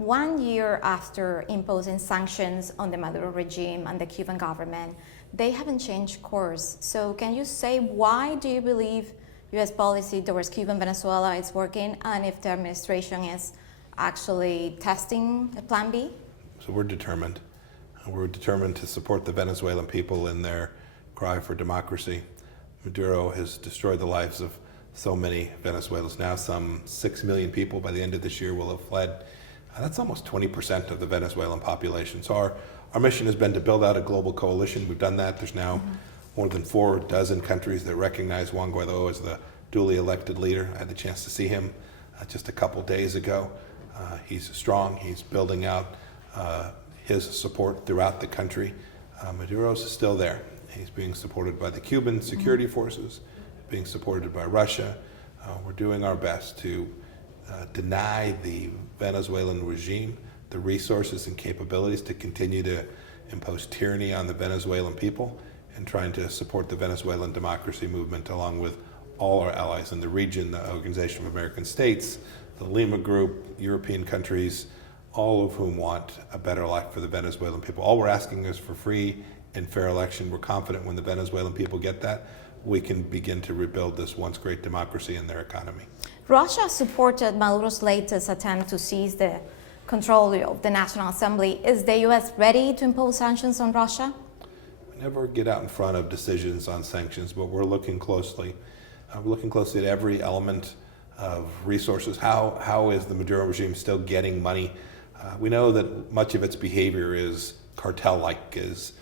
1 year after imposing sanctions on the Maduro regime and the Cuban government, they haven't changed course. So can you say why do you believe U.S. policy towards Cuba and Venezuela is working, and if the administration is actually testing a plan B? So we're determined. We're determined to support the Venezuelan people in their cry for democracy. Maduro has destroyed the lives of so many Venezuelans. Now some 6 million people by the end of this year will have fled. That's almost 20% of the Venezuelan population. So our mission has been to build out a global coalition. We've done that. There's now more than 4 dozen countries that recognize Juan Guaidó as the duly elected leader. I had the chance to see him just a couple days ago. He's strong. He's building out his support throughout the country. Maduro's still there. He's being supported by the Cuban security forces, being supported by Russia. We're doing our best to deny the Venezuelan regime the resources and capabilities to continue to impose tyranny on the Venezuelan people, and trying to support the Venezuelan democracy movement along with all our allies in the region, the Organization of American States, the Lima Group, European countries, all of whom want a better life for the Venezuelan people. All we're asking is for free and fair election. We're confident when the Venezuelan people get that, we can begin to rebuild this once great democracy in their economy. Russia supported Maduro's latest attempt to seize the control of the National Assembly. Is the U.S. ready to impose sanctions on Russia? We never get out in front of decisions on sanctions, but we're looking closely. We're looking closely at every element of resources. How is the Maduro regime still getting money? We know that much of its behavior is cartel-like, is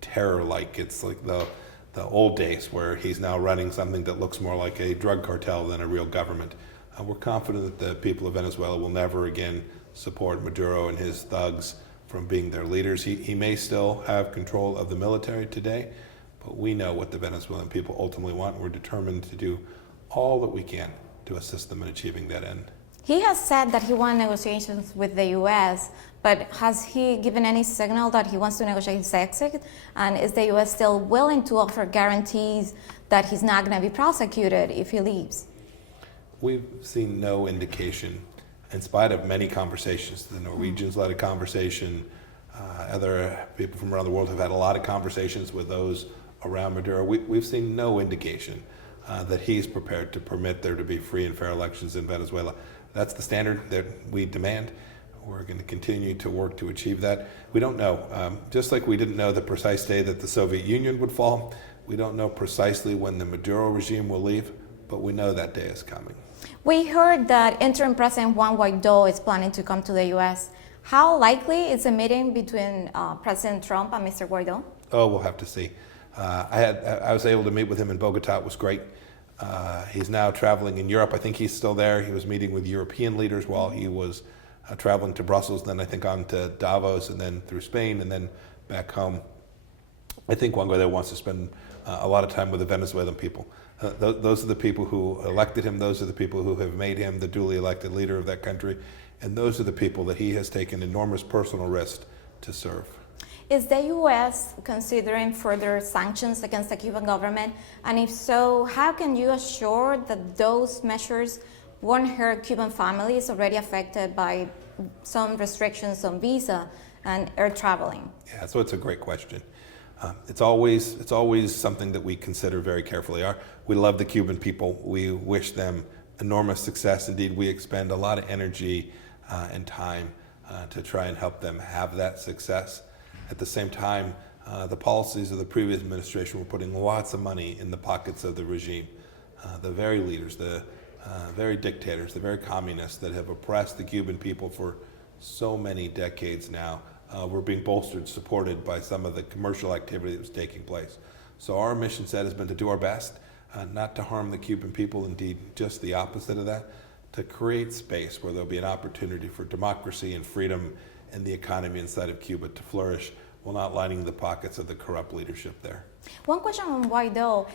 terror-like. It's like the old days where he's now running something that looks more like a drug cartel than a real government. We're confident that the people of Venezuela will never again support Maduro and his thugs from being their leaders. He may still have control of the military today, but we know what the Venezuelan people ultimately want. We're determined to do all that we can to assist them in achieving that end. He has said that he wants negotiations with the U.S., but has he given any signal that he wants to negotiate his exit? And is the U.S. still willing to offer guarantees that he's not going to be prosecuted if he leaves? We've seen no indication, in spite of many conversations. The Norwegians led a conversation. Other people from around the world have had a lot of conversations with those around Maduro. We've seen no indication that he's prepared to permit there to be free and fair elections in Venezuela. That's the standard that we demand. We're going to continue to work to achieve that. We don't know. Just like we didn't know the precise day that the Soviet Union would fall, we don't know precisely when the Maduro regime will leave, but we know that day is coming. We heard that interim President Juan Guaidó is planning to come to the U.S. How likely is a meeting between President Trump and Mr. Guaidó? Oh, we'll have to see. I was able to meet with him in Bogota. It was great. He's now traveling in Europe. I think he's still there. He was meeting with European leaders while he was traveling to Brussels, then I think on to Davos, and then through Spain, and then back home. I think Juan Guaidó wants to spend a lot of time with the Venezuelan people. Those are the people who elected him. Those are the people who have made him the duly elected leader of that country. And those are the people that he has taken enormous personal risk to serve. Is the U.S. considering further sanctions against the Cuban government? And if so, how can you assure that those measures won't hurt Cuban families already affected by some restrictions on visa and air traveling? Yeah, so it's a great question. It's always something that we consider very carefully. We love the Cuban people. We wish them enormous success. Indeed, we expend a lot of energy and time to try and help them have that success. At the same time, the policies of the previous administration were putting lots of money in the pockets of the regime. The very leaders, the very dictators, the very communists that have oppressed the Cuban people for so many decades now were being bolstered, supported by some of the commercial activity that was taking place. So our mission set has been to do our best, not to harm the Cuban people, indeed just the opposite of that, to create space where there'll be an opportunity for democracy and freedom and the economy inside of Cuba to flourish while not lining the pockets of the corrupt leadership there. One question on Guaidó.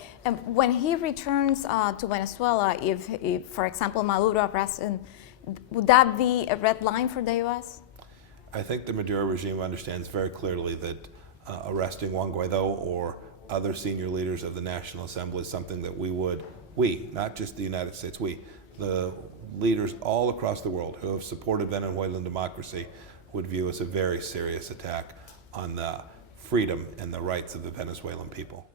When he returns to Venezuela, if, for example, Maduro arrests him, would that be a red line for the U.S.? I think the Maduro regime understands very clearly that arresting Juan Guaidó or other senior leaders of the National Assembly is something that we, not just the United States, the leaders all across the world who have supported Venezuelan democracy would view as a very serious attack on the freedom and the rights of the Venezuelan people.